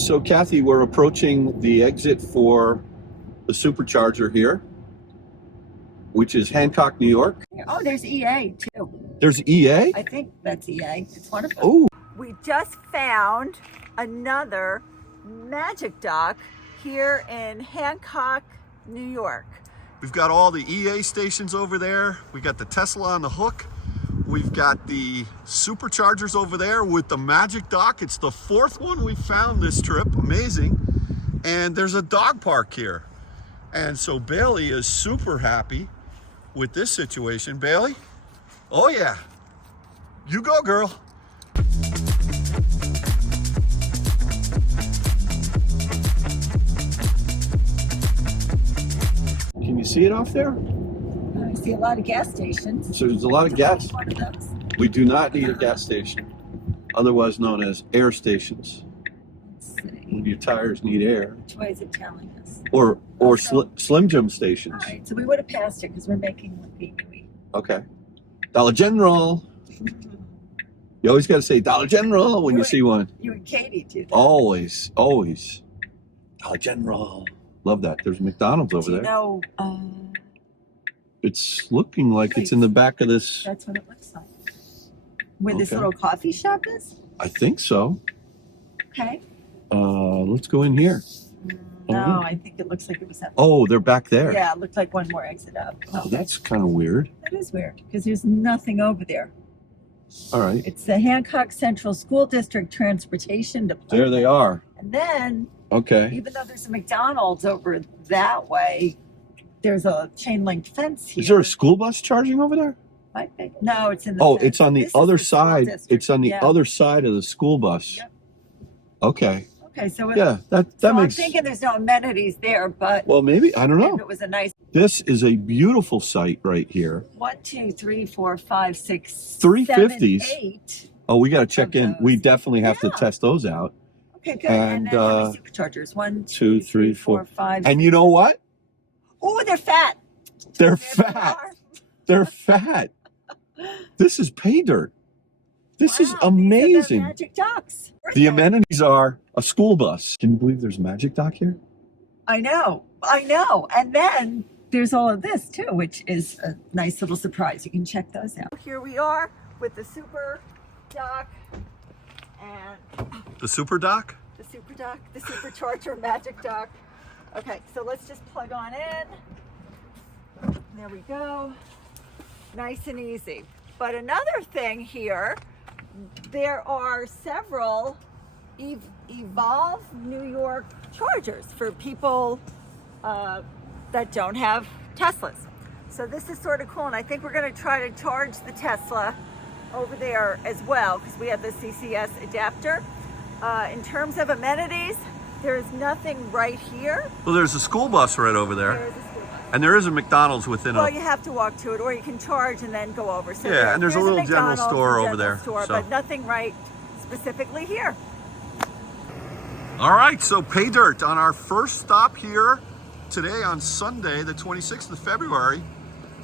So Kathy, we're approaching the exit for the supercharger here, which is Hancock, New York. Oh, there's EA too. There's EA? I think that's EA. It's wonderful. Oh. We just found another Magic Dock here in Hancock, New York. We've got all the EA stations over there. We got the Tesla on the hook. We've got the superchargers over there with the Magic Dock. It's the fourth one we found this trip. Amazing. And there's a dog park here. And so Bailey is super happy with this situation. Bailey? Oh yeah. You go, girl. Can you see it off there? I see a lot of gas stations. So there's a lot of gas. One of those. We do not need a gas station, otherwise known as air stations. Let's see. Your tires need air. Which way is it telling us? Or Also- Slim Jim stations. All right, so we would have passed it because we're making Lupi. Okay. Dollar General. You always got to say Dollar General when you see one. You and Katie do that. Always, always. Dollar General. Love that. There's McDonald's over Do you there. know, It's looking like it's in the back of this. that's what it looks like. Where this Okay. little coffee shop is? I think so. Okay. Let's go in here. No, I think it looks like it was that. Oh, they're back there. Yeah, it looked like one more exit up. Oh, that's kind of weird. That is weird because there's nothing over there. All right. It's the Hancock Central School District Transportation Department. There they are. And then, Okay. even though there's a McDonald's over that way, there's a chain link fence here. Is there a school bus charging over there? Might be. No, it's in the. Oh, center. it's on the This is other school side. district. It's on the Yeah. other side of the school bus. Yep. Okay. Okay, so Yeah, that so makes. I'm thinking there's no amenities there, but Well, maybe I don't know. if it was a nice This is a beautiful site right here. 1, 2, 3, 4, 5, 6, 350s. 7, 8. Oh, we got to check in. We those. definitely have to Yeah. test those out. Okay, good. And then how many superchargers? 1, 2, 3, 4, 5. And you know what? Oh, they're fat. They're There they fat. are. They're fat. This is pay dirt. This is Wow, these are the amazing. Magic Docks. The amenities are a school bus. Can you believe there's Magic Dock here? I know. And then there's all of this too, which is a nice little surprise. You can check those out. Here we are with the Super Dock and The Super Dock? the Super Dock, the Supercharger Magic Dock. Okay, so let's just plug on in. There we go. Nice and easy. But another thing here, there are several Evolve New York chargers for people that don't have Teslas. So this is sort of cool, and I think we're going to try to charge the Tesla over there as well because we have the CCS adapter. In terms of amenities, there is nothing right here. Well, there's a school bus right over There there. is a school bus. And there is a McDonald's within Well, a... you have to walk to it, or you can charge and then go over. So Yeah, and there's a little general McDonald's, store a over general there, store, so. but nothing right specifically here. All right, so pay dirt on our first stop here today on Sunday, the 26th of February.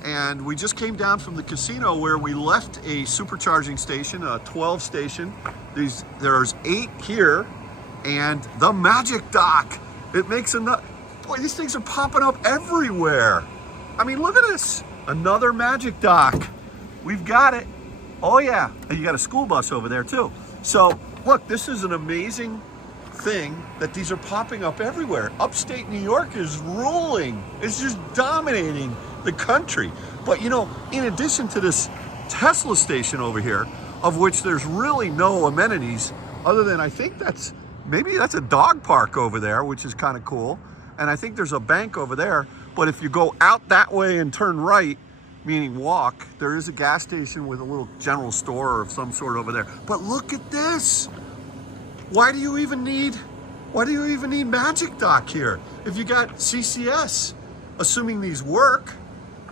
And we just came down from the casino where we left a supercharging station, a 12 station. There's 8 here, and the Magic Dock. It makes enough. Boy, these things are popping up everywhere. I mean, look at this. Another Magic Dock. We've got it. Oh yeah, and you got a school bus over there too. So look, this is an amazing thing that these are popping up everywhere. Upstate New York is ruling. It's just dominating the country. But you know, in addition to this Tesla station over here, of which there's really no amenities other than I think maybe that's a dog park over there, which is kind of cool. And I think there's a bank over there. But if you go out that way and turn right, meaning walk, there is a gas station with a little general store of some sort over there. But look at this. Why do you even need Magic Dock here if you got CCS? Assuming these work.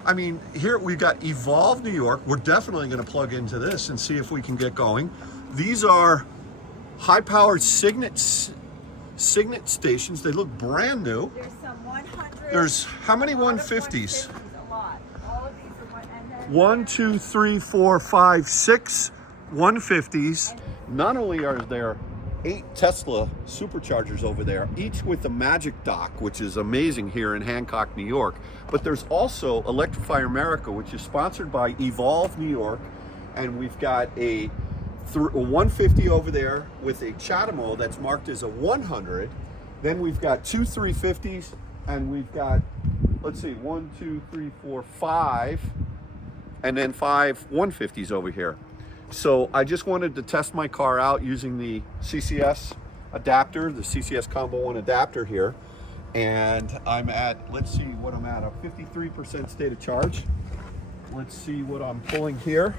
I mean, here we've got Evolve New York. We're definitely going to plug into this and see if we can get going. These are high-powered Signet stations. They look brand new. There's some 100. There's how many 150s? A lot. All of these are one. And then 1, 2, 3, 4, 5, 6 150s. Not only are there 8 Tesla Superchargers over there, each with a Magic Dock, which is amazing here in Hancock, New York. But there's also Electrify America, which is sponsored by Evolve New York. And we've got a 150 over there with a Chatamo that's marked as a 100. Then we've got 2 350s, and we've got, let's see, 1, 2, 3, 4, 5, and then 5 150s over here. So I just wanted to test my car out using the CCS adapter, the CCS Combo 1 adapter here. And I'm at, let's see what I'm at, a 53% state of charge. Let's see what I'm pulling here.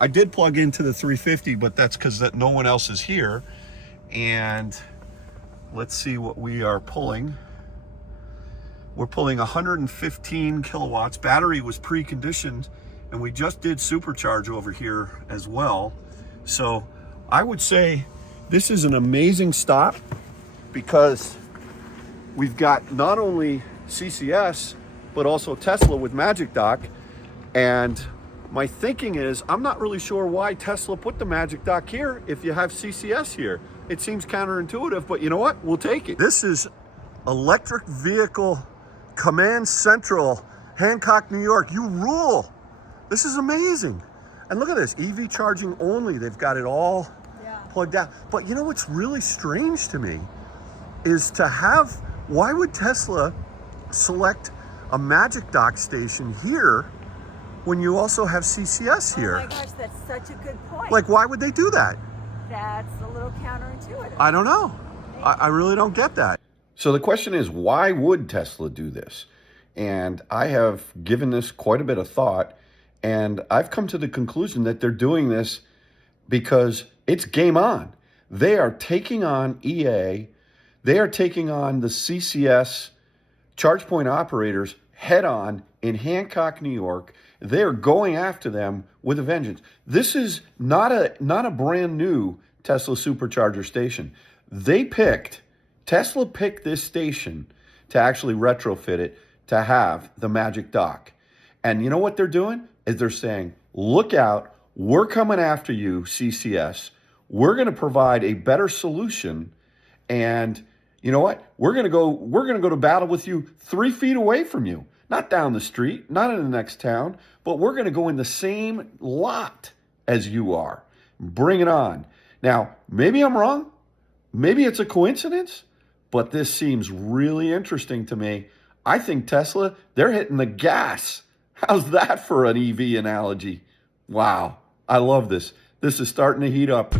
I did plug into the 350, but that's because no one else is here. And let's see what we are pulling. We're pulling 115 kilowatts. Battery was preconditioned, and we just did supercharge over here as well. So I would say this is an amazing stop because we've got not only CCS, but also Tesla with Magic Dock. And my thinking is, I'm not really sure why Tesla put the Magic Dock here if you have CCS here. It seems counterintuitive, but you know what? We'll take it. This is Electric Vehicle Command Central, Hancock, New York. You rule. This is amazing. And look at this, EV charging only. They've got it all plugged out. But you know what's really strange to me is to have, why would Tesla select a Magic Dock station here when you also have CCS here? Oh my gosh, that's such a good point. Like, why would they do that? That's a little counterintuitive. I don't know. I really don't get that. So the question is, why would Tesla do this? And I have given this quite a bit of thought, and I've come to the conclusion that they're doing this because it's game on. They are taking on EA. They are taking on the CCS charge point operators head on in Hancock, New York. They're going after them with a vengeance. This is not a brand new Tesla Supercharger station. Tesla picked this station to actually retrofit it to have the Magic Dock. And you know what they're doing? Is they're saying, look out, we're coming after you, CCS. We're going to provide a better solution. And you know what? We're going to go to battle with you 3 feet away from you. Not down the street, not in the next town, but we're going to go in the same lot as you are. Bring it on. Now, maybe I'm wrong. Maybe it's a coincidence, but this seems really interesting to me. I think Tesla, they're hitting the gas. How's that for an EV analogy? Wow, I love this. This is starting to heat up.